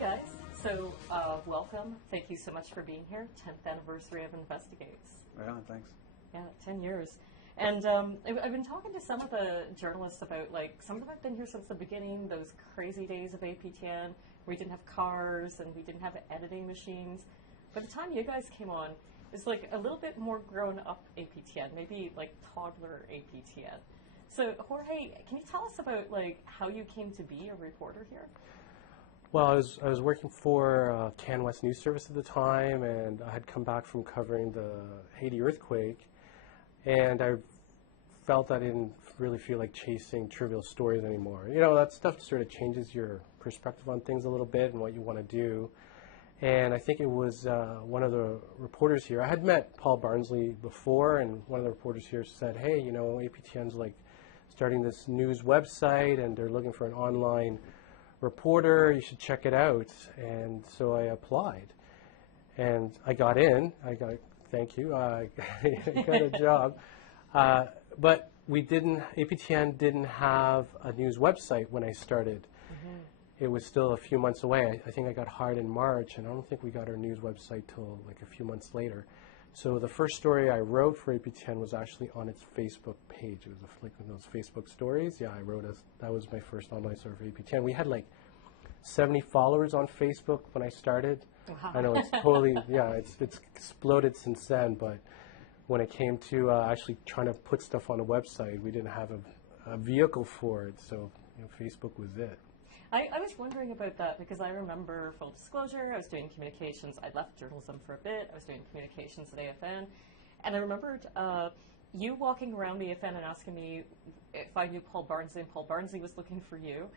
guys, so welcome. Thank you so much for being here. 10th anniversary of Investigates. Right on, thanks. Yeah, 10 years. And I've been talking to some of the journalists about, like, some of them have been here since the beginning, those crazy days of APTN, where we didn't have cars and we didn't have editing machines. By the time you guys came on, it's like a little bit more grown up APTN, maybe like toddler APTN. So, Jorge, can you tell us about, like, how you came to be a reporter here? Well, I was working for Can West News Service at the time, and I had come back from covering the Haiti earthquake, and I felt I didn't really feel like chasing trivial stories anymore. You know, that stuff sort of changes your perspective on things a little bit and what you want to do. And I think it was one of the reporters here. I had met Paul Barnsley before, and one of the reporters here said, hey, you know, APTN's like starting this news website, and they're looking for an online reporter. You should check it out. And so I applied, and I got in. Thank you. I got a job. But APTN didn't have a news website when I started. Mm-hmm. It was still a few months away. I think I got hired in March, and I don't think we got our news website till like a few months later. So the first story I wrote for APTN was actually on its Facebook page. It was like one of those Facebook stories. Yeah, that was my first online story for APTN. We had like 70 followers on Facebook when I started. Wow. I know it's totally, yeah, it's exploded since then, but when it came to actually trying to put stuff on a website, we didn't have a vehicle for it, so you know, Facebook was it. I was wondering about that because I remember, full disclosure, I was doing communications. I left journalism for a bit. I was doing communications at AFN. And I remembered you walking around the AFN and asking me if I knew Paul Barnsley, and Paul Barnsley was looking for you.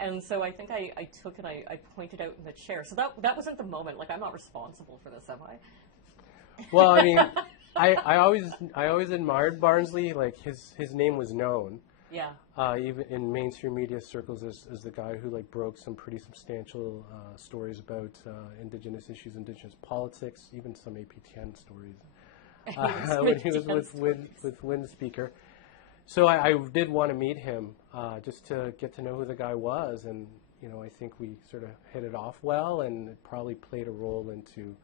And so I think I took and I pointed out in the chair. So that wasn't the moment. Like, I'm not responsible for this, am I? Well, I mean, I always admired Barnsley. Like, his name was known. Yeah. Even in mainstream media circles, as the guy who like broke some pretty substantial stories about Indigenous issues, Indigenous politics, even some APTN stories when he was with Wind Speaker. So I did want to meet him just to get to know who the guy was, and you know, I think we sort of hit it off well, and it probably played a role into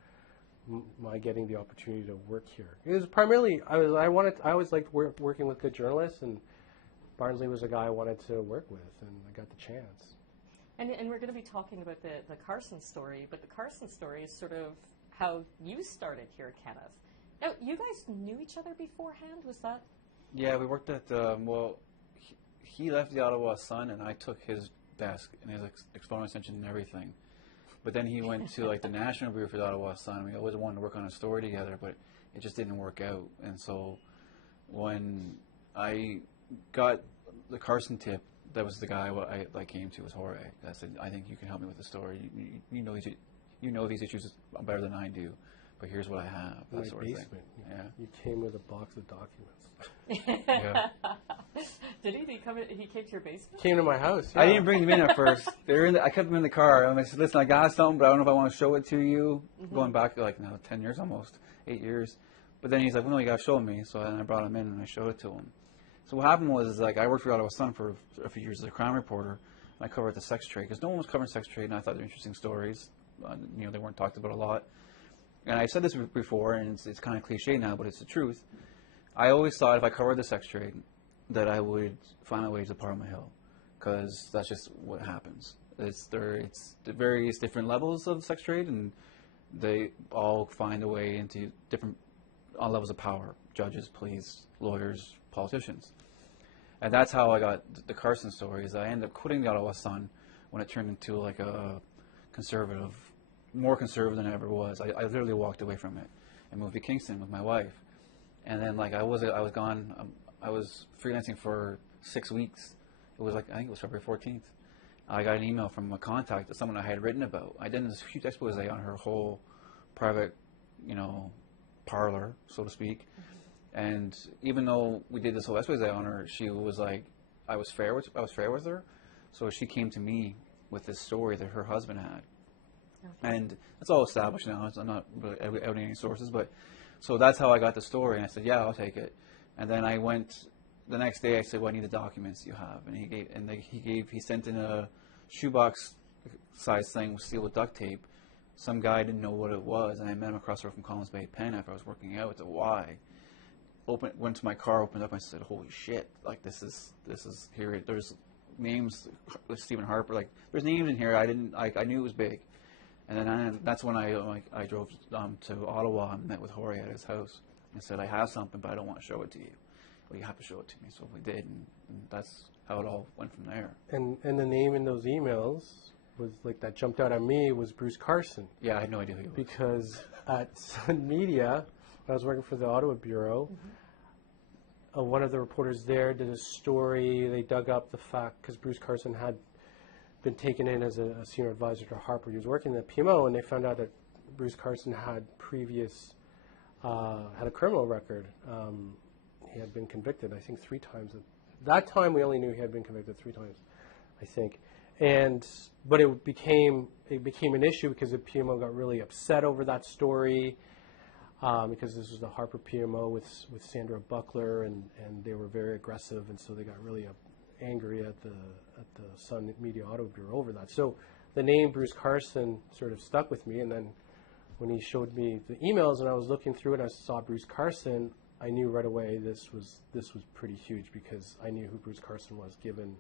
my getting the opportunity to work here. It was primarily I always liked working with good journalists, and Barnsley was a guy I wanted to work with, and I got the chance. And we're going to be talking about the Carson story, but the Carson story is sort of how you started here, Kenneth. Now, you guys knew each other beforehand, was that? Yeah, we worked at, he left the Ottawa Sun, and I took his desk and his phone extension and everything. But then he went to like the national bureau for the Ottawa Sun. We always wanted to work on a story together, but it just didn't work out. And so when I got the Carson tip, that was the guy I came to, was Jorge. I said, I think you can help me with the story. You know these issues better than I do, but here's what I have. That My sort basement. of thing. Yeah. You came with a box of documents. Yeah. Did he? He came to your basement? Came to my house. Yeah. I didn't bring them in at first. I kept them in the car. I said, listen, I got something, but I don't know if I want to show it to you. Mm-hmm. Going back like now 10 years almost, 8 years. But then he's like, well, no, you got to show me. So then I brought him in and I showed it to him. So what happened was, like, I worked for Ottawa Sun for a few years as a crime reporter, and I covered the sex trade because no one was covering sex trade, and I thought they were interesting stories. You know, they weren't talked about a lot. And I've said this before, and it's kind of cliche now, but it's the truth. I always thought if I covered the sex trade that I would find a way to Parliament Hill, because that's just what happens. It's the various different levels of sex trade, and they all find a way into different levels of power: judges, police, lawyers, politicians. And that's how I got the Carson story. Is I ended up quitting the Ottawa Sun when it turned into like a conservative, more conservative than I ever was. I literally walked away from it and moved to Kingston with my wife. And then like I was gone. I was freelancing for 6 weeks. It was like, I think it was February 14th. I got an email from a contact of someone I had written about. I did this huge expose on her whole private, you know, parlor, so to speak. Mm-hmm. And even though we did this whole expose on her, she was like, I was fair with her. So she came to me with this story that her husband had. Okay. And it's all established now. I'm not really outing any sources, but so that's how I got the story. And I said, yeah, I'll take it. And then I went the next day. I said, well, I need the documents you have. And he sent in a shoebox size thing was sealed with duct tape. Some guy didn't know what it was, and I met him across the road from Collins Bay Pen after I was working out. It's a Y. Went to my car, opened up, and I said, "Holy shit! Like this is here. There's names, Stephen Harper. Like there's names in here. I knew it was big." And then that's when I drove to Ottawa and met with Jorge at his house and said, "I have something, but I don't want to show it to you. Well, you have to show it to me." So we did, and that's how it all went from there. And the name in those emails was like that jumped out at me was Bruce Carson. Yeah, I had no idea who he was. Because at Sun Media, when I was working for the Ottawa Bureau, one of the reporters there did a story. They dug up the fact because Bruce Carson had been taken in as a senior advisor to Harper. He was working at PMO, and they found out that Bruce Carson had had a criminal record. He had been convicted, I think, 3 times. At that time, we only knew he had been convicted 3 times, I think. But it became an issue because the PMO got really upset over that story because this was the Harper PMO with Sandra Buckler, and they were very aggressive, and so they got really angry at the Sun Media Auto Bureau over that. So the name Bruce Carson sort of stuck with me, and then when he showed me the emails and I was looking through it, I saw Bruce Carson. I knew right away this was pretty huge because I knew who Bruce Carson was given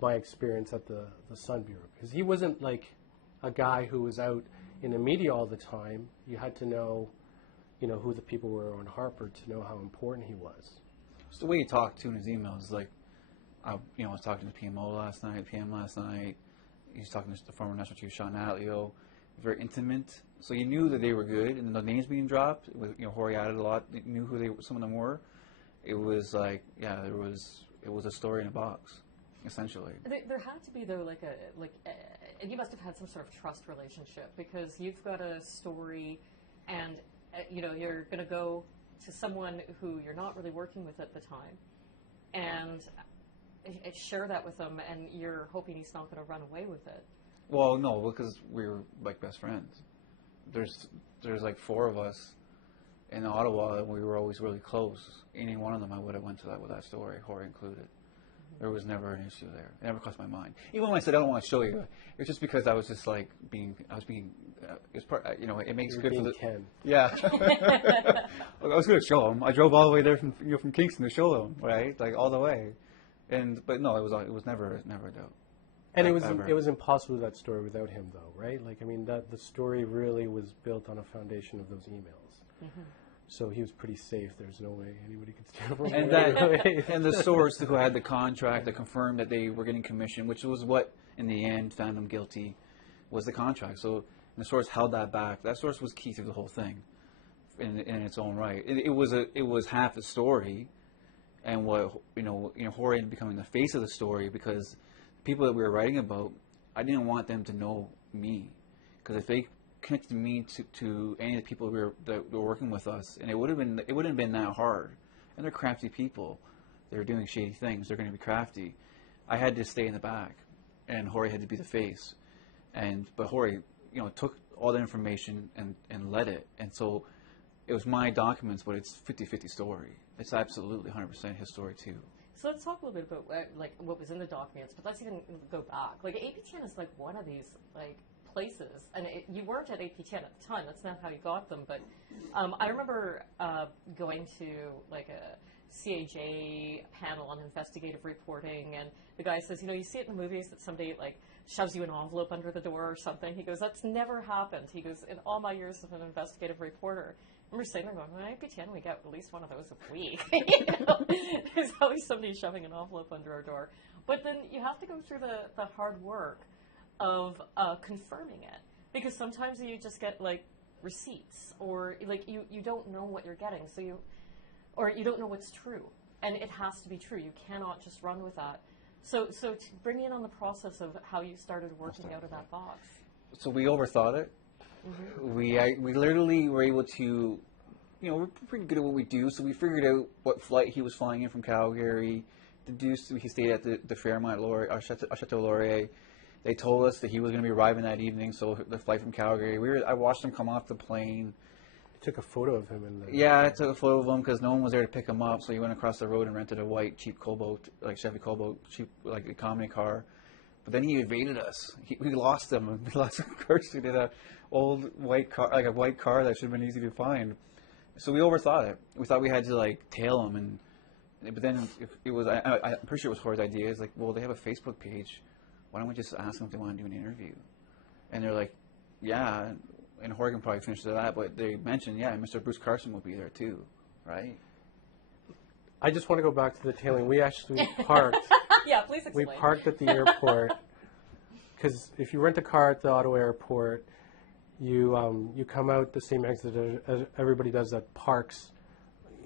my experience at the Sun Bureau. Because he wasn't like a guy who was out in the media all the time. You had to know, who the people were on Harper to know how important he was. It's the way he talked to in his emails. Like, I was talking to PMO last night, PM last night. He was talking to the former National Chief Sean Atleo. Very intimate. So you knew that they were good, and the names being dropped, Jorge added a lot. You knew who some of them were. It was like, it was a story in a box, essentially. There had to be though, and you must have had some sort of trust relationship because you've got a story, and you're going to go to someone who you're not really working with at the time, and share that with them, and you're hoping he's not going to run away with it. Well, no, because we were like best friends. There's like 4 of us in Ottawa, and we were always really close. Any one of them, I would have went to that with that story, Jorge included. There was never an issue there. It never crossed my mind. Even when I said I don't want to show you, it's just because I was just like it's part. It makes good for the. Ken. Yeah. I was going to show him. I drove all the way there from Kingston to show him, right? Like all the way, but no, it was never a doubt. And it was impossible that story without him, though, right? The story really was built on a foundation of those emails. Mm-hmm. So he was pretty safe. There's no way anybody could steal from him. And the source who had the contract that confirmed that they were getting commission, which was what, in the end, found them guilty, was the contract. So the source held that back. That source was key through the whole thing in its own right. It was half the story, and what, Jorge ended up becoming the face of the story because people that we were writing about, I didn't want them to know me, because if they connected me to any of the people that were working with us, and it wouldn't have been that hard. And they're crafty people. They're doing shady things. They're going to be crafty. I had to stay in the back, and Jorge had to be the face. But Jorge, took all the information and led it. And so it was my documents, but it's 50-50 story. It's absolutely 100% his story too. So let's talk a little bit about what was in the documents, but let's even go back. APTN is one of these places, and you weren't at APTN at the time. That's not how you got them. But I remember going to a CAJ panel on investigative reporting, and the guy says, you see it in the movies that somebody shoves you an envelope under the door or something. He goes, that's never happened. He goes, in all my years as an investigative reporter. I remember sitting there going, well, APTN, we get at least one of those a week. There's always somebody shoving an envelope under our door. But then you have to go through the hard work of confirming it, because sometimes you just get receipts, or you don't know what you're getting, so you don't know what's true, and it has to be true. You cannot just run with that. So to bring in on the process of how you started working out of that box. So we overthought it. Mm-hmm. We literally were able to, we're pretty good at what we do, so we figured out what flight he was flying in from Calgary. He stayed at the Fairmont Chateau Laurier. They told us that he was going to be arriving that evening, so the flight from Calgary. I watched him come off the plane. You took a photo of him. Yeah, I took a photo of him because no one was there to pick him up, so he went across the road and rented a white, cheap Cobalt, Chevy Cobalt, cheap, economy car. But then he evaded us. We lost him. We lost him. Of course, we did a old white car, like a white car that should have been easy to find. So we overthought it. We thought we had to like tail him, but then if it was, I'm pretty sure it was Jorge's idea. It's like, well, they have a Facebook page. Why don't we just ask them if they want to do an interview? And they're like, yeah. And Jorge can probably finish that, but they mentioned, yeah, Mr. Bruce Carson will be there too, right? I just want to go back to the tailing. We actually parked. Yeah, please explain. We parked at the airport because if you rent a car at the Ottawa airport, you come out the same exit as everybody does that parks,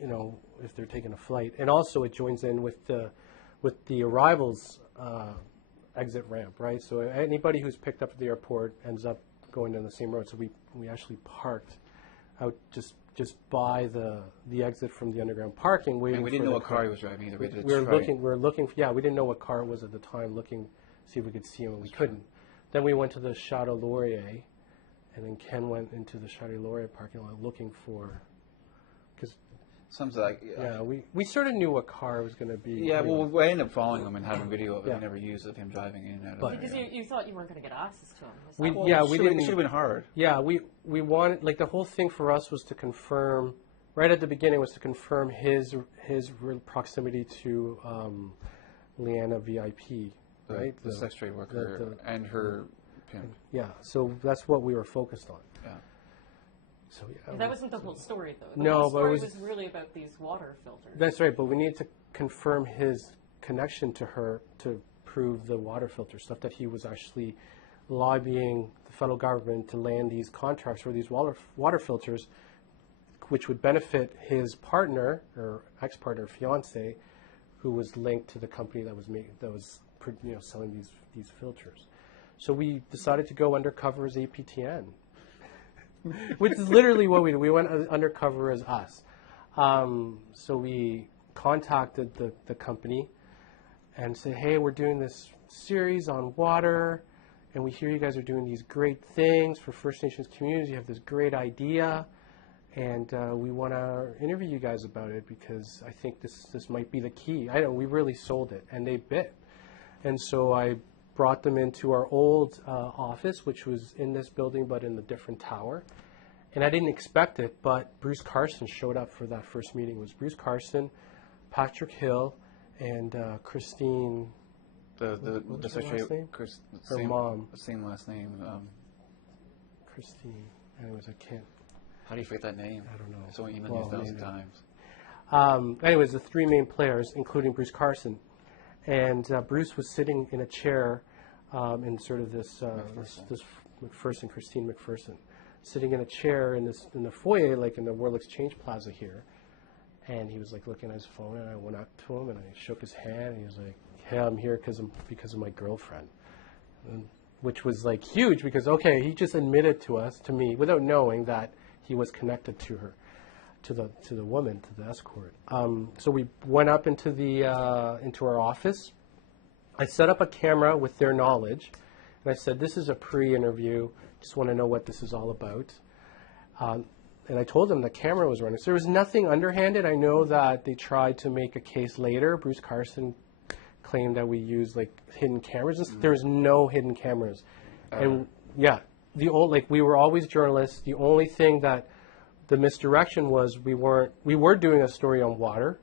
you know, if they're taking a flight, and also it joins in with the arrivals exit ramp, right? So anybody who's picked up at the airport ends up going down the same road. So we actually parked out just by the exit from the underground parking. And we didn't know what car he was driving either. We were looking. Yeah, we didn't know what car it was at the time. Looking, see if we could see him, and we couldn't. Then we went to the Chateau Laurier, and then Ken went into the Chateau Laurier parking lot looking for. Something like we sort of knew what car it was going to be. Yeah, well, we ended up following him and having video of it. We never used of him driving in and out of because you thought you weren't going to get access to him. We didn't. It should have been hard. Yeah, we wanted, like, the whole thing for us was to confirm right at the beginning was to confirm his proximity to Leanna VIP, right? The sex trade worker and her pimp. Yeah, so that's what we were focused on. Yeah. So yeah, that wasn't the whole story, though. No, whole story but it was really about these water filters. That's right, but we needed to confirm his connection to her to prove the water filter stuff, that he was actually lobbying the federal government to land these contracts for these water filters, which would benefit his partner or ex-partner, fiance, who was linked to the company that was selling these filters. So we decided to go undercover as APTN. Which is literally what we did. We went undercover as us. So we contacted the company and said, hey, we're doing this series on water, and we hear you guys are doing these great things for First Nations communities. You have this great idea, and we want to interview you guys about it because I think this might be the key. We really sold it, and they bit. And so I brought them into our old office, which was in this building but in a different tower. And I didn't expect it, but Bruce Carson showed up for that first meeting. It was Bruce Carson, Patrick Hill, and Christine. The secretary, her mom. Same last name. Christine. Anyways, I can't. How do you forget that name? I don't know. It's only emailed you 1,000 times. Anyways, the three main players, including Bruce Carson. And Bruce was sitting in a chair in sort of this McPherson, Christine McPherson, sitting in a chair in the foyer, like in the World Exchange Plaza here. And he was like looking at his phone, and I went up to him and I shook his hand, and he was like, "Hey, I'm here because of my girlfriend," which was like huge because he just admitted to me without knowing that he was connected to her. To the woman, to the escort. So we went up into our office. I set up a camera with their knowledge, and I said, "This is a pre-interview. Just want to know what this is all about." And I told them the camera was running. So there was nothing underhanded. I know that they tried to make a case later. Bruce Carson claimed that we used like hidden cameras. Mm-hmm. There was no hidden cameras, and we were always journalists. The only thing that the misdirection was we were doing a story on water,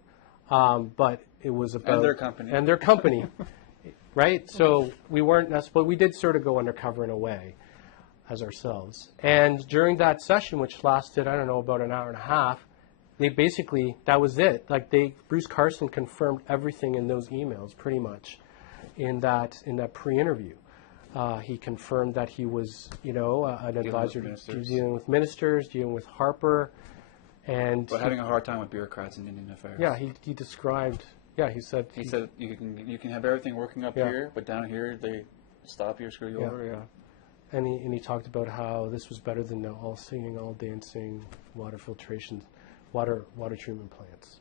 but it was about and their company, right? So we weren't, but we did sort of go undercover in a way as ourselves. And during that session, which lasted, I don't know, about an hour and a half, that was it. Like Bruce Carson confirmed everything in those emails pretty much in that pre-interview. He confirmed that he was, an advisor dealing with ministers, dealing with Harper, but having a hard time with bureaucrats in Indian affairs. Yeah, he described. Yeah, he said you can have everything working up here, but down here they stop you or screw you over. Yeah. And he talked about how this was better than all singing, all dancing, water filtration, water treatment plants.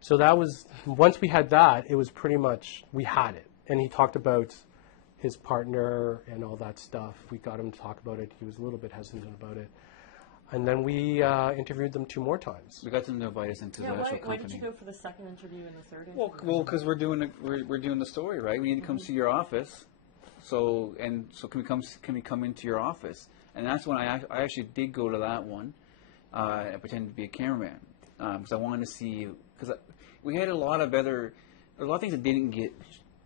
So that was, once we had that, it was pretty much, we had it. And he talked about his partner and all that stuff. We got him to talk about it. He was a little bit hesitant about it. And then we interviewed them 2 more times. We got them to invite us into the actual company. Why did you go for the second interview and the third interview? Well, because we're doing the story, right? We need to come see your office. So can we come into your office? And that's when I actually did go to that one. I pretended to be a cameraman because I wanted to see, because we had a lot of things that didn't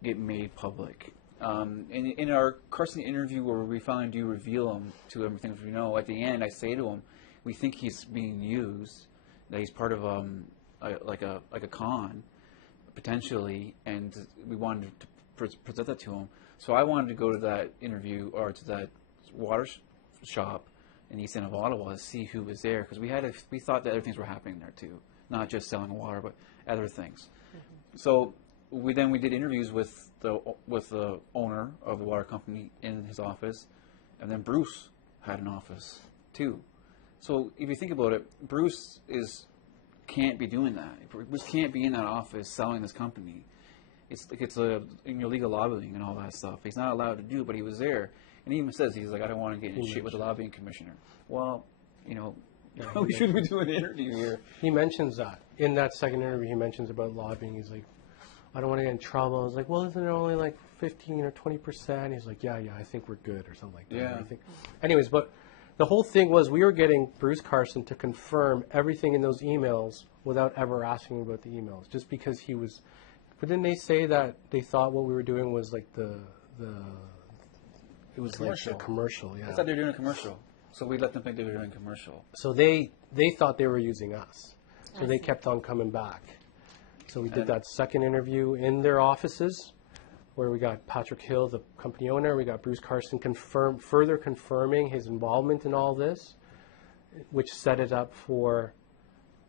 get made public. In our Carson interview where we finally do reveal him to everything we know, at the end I say to him, we think he's being used, that he's part of like a con potentially, and we wanted to present that to him. So I wanted to go to that interview or to that water shop in the east end of Ottawa to see who was there, because we thought that other things were happening there too, not just selling water but other things. Mm-hmm. So we did interviews with the owner of the water company in his office, and then Bruce had an office too. So if you think about it, Bruce can't be doing that. Bruce can't be in that office selling this company. It's illegal lobbying and all that stuff. He's not allowed to do it, but he was there. And he even says, he's like, I don't want to get in shit with the lobbying commissioner. Well, we shouldn't be doing an interview here. He mentions that. In that second interview, he mentions about lobbying. He's like, I don't want to get in trouble. I was like, well, isn't it only like 15 or 20%? He's like, yeah, I think we're good, or something like that. Yeah. Anyways, but the whole thing was we were getting Bruce Carson to confirm everything in those emails without ever asking about the emails, just because he was. But didn't they say that they thought what we were doing was like it was commercial. Like a commercial? Yeah. I thought they were doing a commercial, so we let them think they were doing a commercial. So they thought they were using us, so they kept on coming back. So we did that second interview in their offices, where we got Patrick Hill, the company owner. We got Bruce Carson further confirming his involvement in all this, which set it up for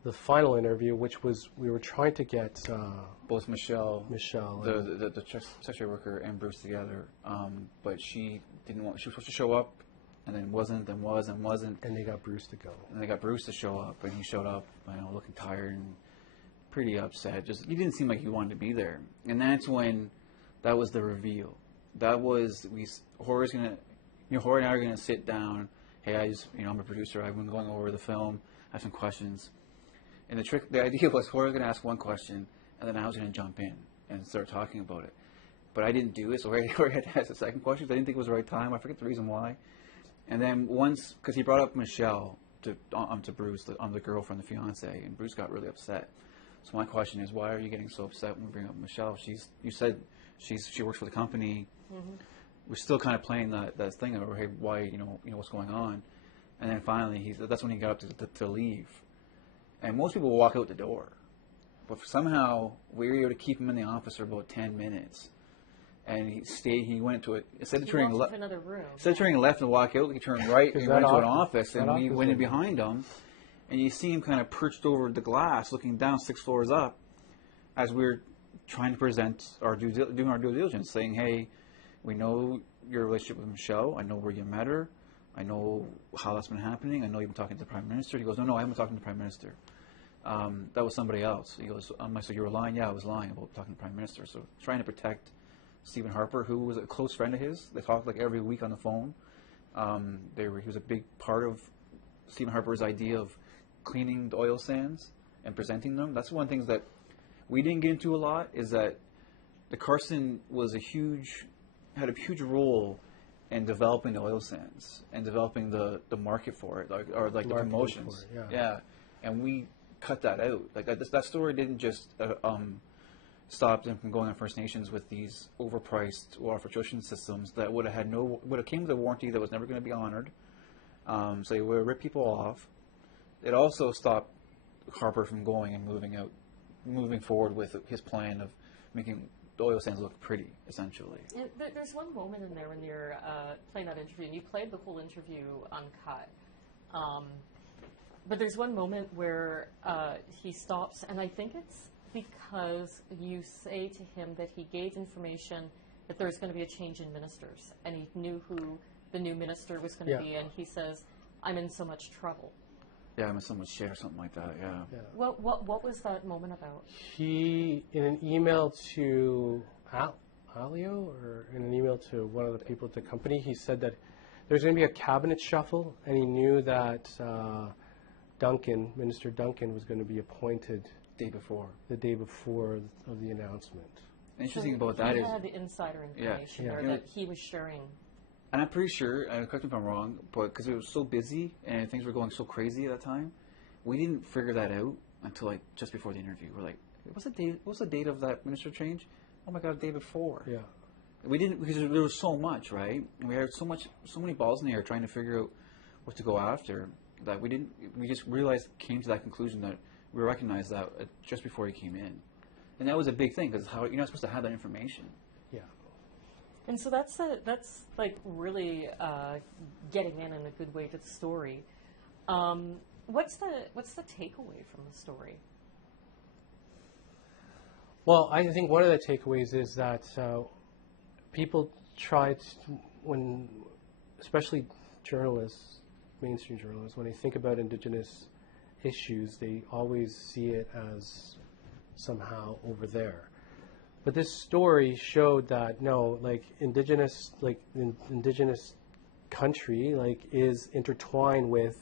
the final interview, which was we were trying to get both Michelle, the secretary worker, and Bruce together, but she didn't want. She was supposed to show up, and then wasn't, then was, and wasn't. And they got Bruce to go. And they got Bruce to show up, and he showed up, looking tired and pretty upset. He didn't seem like he wanted to be there. And that's when that was the reveal. That was Jorge and I are gonna sit down. Hey, I'm a producer. I've been going over the film. I have some questions. And the idea was Jorge was going to ask one question, and then I was going to jump in and start talking about it. But I didn't do it, so Jorge had to ask the second question. I didn't think it was the right time. I forget the reason why. And then once, because he brought up Michelle to Bruce, the girlfriend, the fiance, and Bruce got really upset. So my question is, why are you getting so upset when we bring up Michelle? You said she works for the company. Mm-hmm. We're still kind of playing that thing of, hey, why, what's going on? And then finally, that's when he got up to leave. And most people will walk out the door. But somehow, we were able to keep him in the office for about 10 minutes. And he went to it. Instead of turning left and walk out, he turned right and went to an office. And we went in behind him. And you see him kind of perched over the glass, looking down 6 floors up, as we're trying to present doing our due diligence, saying, hey, we know your relationship with Michelle. I know where you met her. I know how that's been happening. I know you've been talking to the Prime Minister. He goes, no, I haven't been talking to the Prime Minister. That was somebody else. He goes, so you were lying? Yeah, I was lying about talking to the Prime Minister. So trying to protect Stephen Harper, who was a close friend of his. They talked like every week on the phone. He was a big part of Stephen Harper's idea of cleaning the oil sands and presenting them. That's one of the things that we didn't get into a lot, is that the Carson had a huge role in developing the oil sands and developing the market for it, the promotions. Yeah. And we cut that out. That story didn't just stop them from going on First Nations with these overpriced water filtration systems that would have came with a warranty that was never going to be honored. So they would rip people off. It also stopped Harper from going and moving forward with his plan of making the oil sands look pretty, essentially. And there's one moment in there when you're playing that interview, and you played the whole interview uncut. But there's one moment where he stops, and I think it's because you say to him that he gave information that there's going to be a change in ministers, and he knew who the new minister was going to be, and he says, I'm in so much trouble. Yeah, I'm in so much shit or something like that, yeah. What was that moment about? He, in an email to Alio, or in an email to one of the people at the company, he said that there's going to be a cabinet shuffle, and he knew that Minister Duncan was going to be appointed the day before of the announcement. interesting So about that he is, had insider information Yeah. or Yeah. that he was sharing. and I'm pretty sure, and correct me if I'm wrong, but because it was so busy and things were going so crazy at that time, we didn't figure that out until like just before the interview. We're like, what's the date of that minister change? Oh my God, the day before. Yeah. We didn't, because there was so much, right? And we had so many balls in the air trying to figure out what to go after that we just came to that conclusion that we recognized that just before he came in. And that was a big thing because you're not supposed to have that information. Yeah. And so that's like really getting in a good way to the story. What's the takeaway from the story? Well, I think one of the takeaways is that people try to, especially journalists, mainstream journalists, when they think about Indigenous issues, they always see it as somehow over there. But this story showed that no, like Indigenous country, like is intertwined with,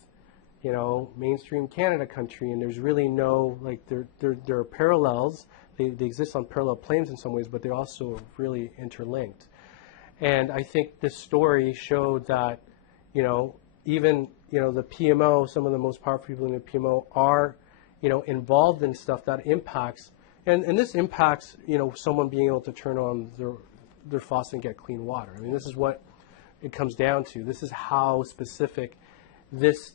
mainstream Canada country, and there's really no, like there are parallels. They exist on parallel planes in some ways, but they're also really interlinked. And I think this story showed that, even, the PMO, some of the most powerful people in the PMO are, involved in stuff that impacts, and this impacts, someone being able to turn on their faucet and get clean water. I mean, this is what it comes down to. This is how specific this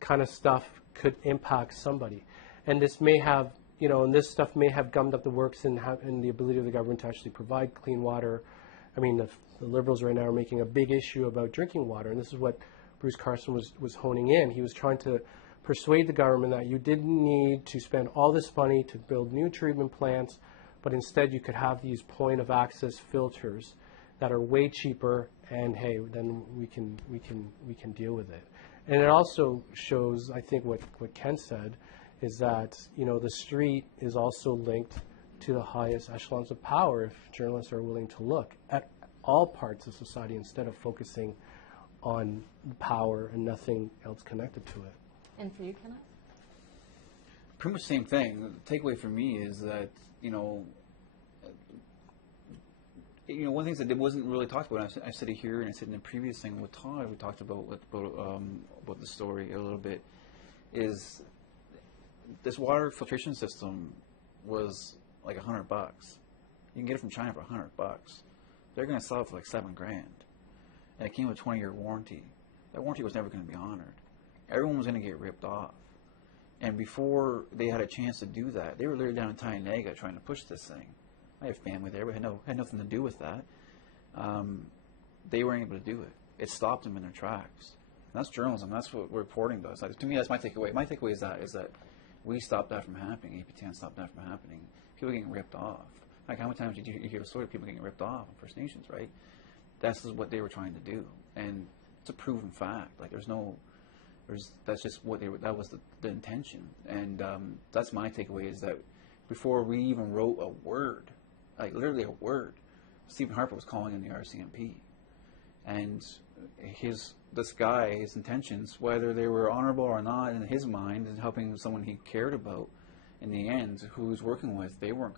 kind of stuff could impact somebody. And this may have, and this stuff may have gummed up the works in the ability of the government to actually provide clean water. I mean, the Liberals right now are making a big issue about drinking water, and this is what Bruce Carson was honing in. He was trying to persuade the government that you didn't need to spend all this money to build new treatment plants, but instead you could have these point of access filters that are way cheaper, and hey, then we can deal with it. And it also shows, I think, what Ken said, is that the street is also linked to the highest echelons of power if journalists are willing to look at all parts of society instead of focusing on power and nothing else connected to it. And for you, Kenneth? Pretty much the same thing. The takeaway for me is that, one of the things that wasn't really talked about, I said it here and I said in the previous thing with Todd, we talked about the story a little bit, is this water filtration system was like $100. You can get it from China for $100. They're going to sell it for like $7,000. And it came with a 20-year warranty. That warranty was never going to be honored. Everyone was going to get ripped off. And before they had a chance to do that, they were literally down in Tynega trying to push this thing. I have family there, but had nothing to do with that. They weren't able to do it. It stopped them in their tracks. And that's journalism. That's what reporting does. Like, to me, that's my takeaway. My takeaway is that we stopped that from happening. APTN stopped that from happening. People getting ripped off. Like, how many times did you hear a story of people getting ripped off in First Nations, right? That's what they were trying to do. And it's a proven fact. Like, that's just what that was the intention. And that's my takeaway, is that before we even wrote a word, like literally a word, Stephen Harper was calling in the RCMP. And his intentions, whether they were honorable or not in his mind, and helping someone he cared about, in the end, who he was working with, they weren't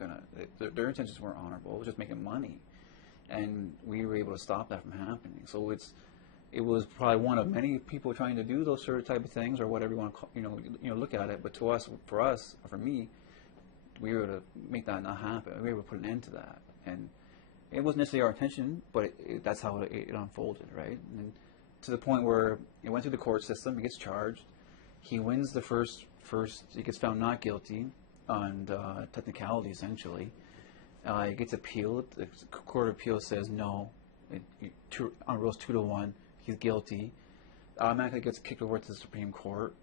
their intentions weren't honorable. It was just making money. And we were able to stop that from happening. So it was probably one of many people trying to do those sort of type of things, or whatever you want to look at it. But for me, we were able to make that not happen. We were able to put an end to that. And it wasn't necessarily our intention, but that's how it unfolded, right? And to the point where it went through the court system, he gets charged, he wins the first, he gets found not guilty on technicality, essentially. It gets appealed. The Court of Appeal says no. On rules 2-1, he's guilty. Automatically gets kicked over to the Supreme Court.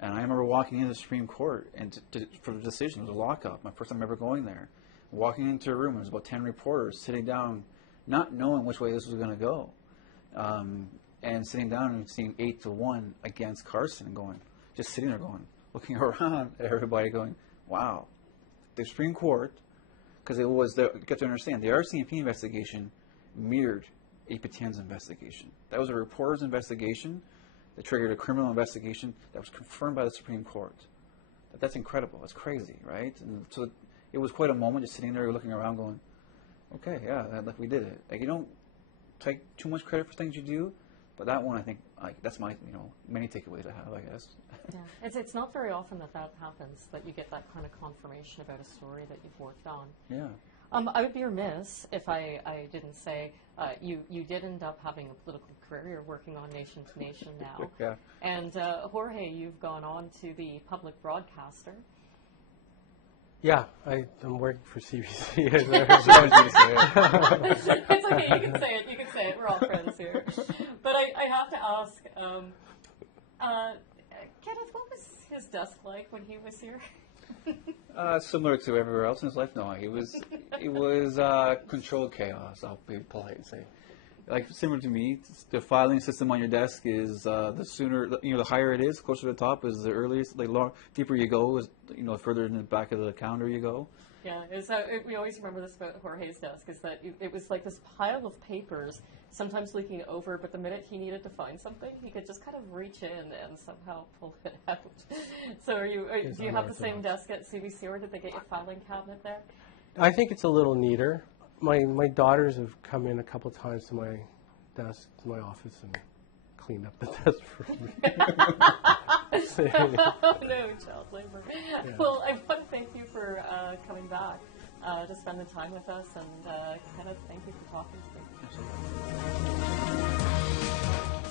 And I remember walking into the Supreme Court and for the decision. It was a lockup. My first time ever going there. Walking into a room, there was about 10 reporters sitting down, not knowing which way this was going to go. And sitting down and seeing 8-1 against Carson, and just sitting there looking around at everybody going, wow. The Supreme Court, because you got to understand, the RCMP investigation mirrored APTN's investigation. That was a reporter's investigation that triggered a criminal investigation that was confirmed by the Supreme Court. That's incredible. That's crazy, right? And so it was quite a moment, just sitting there looking around going, okay, yeah, like we did it. Like you don't take too much credit for things you do, but that one I think like that's my many takeaways I have, I guess. Yeah, it's not very often that happens, that you get that kind of confirmation about a story that you've worked on. Yeah. I would be remiss if I didn't say you did end up having a political career. You're working on Nation to Nation now. Yeah. And Jorge, you've gone on to the public broadcaster. Yeah, I'm working for CBC. It's okay, you can say it. You can say it. We're all friends here. But I have to ask, Kenneth, what was his desk like when he was here? Similar to everywhere else in his life. No, it was controlled chaos. I'll be polite and say, like similar to me, the filing system on your desk is the sooner the higher it is, closer to the top is the earliest. Like deeper you go, is further in the back of the calendar you go. Yeah, we always remember this about Jorge's desk, is that it was like this pile of papers, sometimes leaking over, but the minute he needed to find something, he could just kind of reach in and somehow pull it out. So do you have the same desk at CBC, or did they get your filing cabinet there? I think it's a little neater. My daughters have come in a couple times to my desk, to my office, and cleaned up the desk for me. No child labor. Yeah. Well, I want to thank you for coming back to spend the time with us, and Kenneth, thank you for talking to me. Absolutely.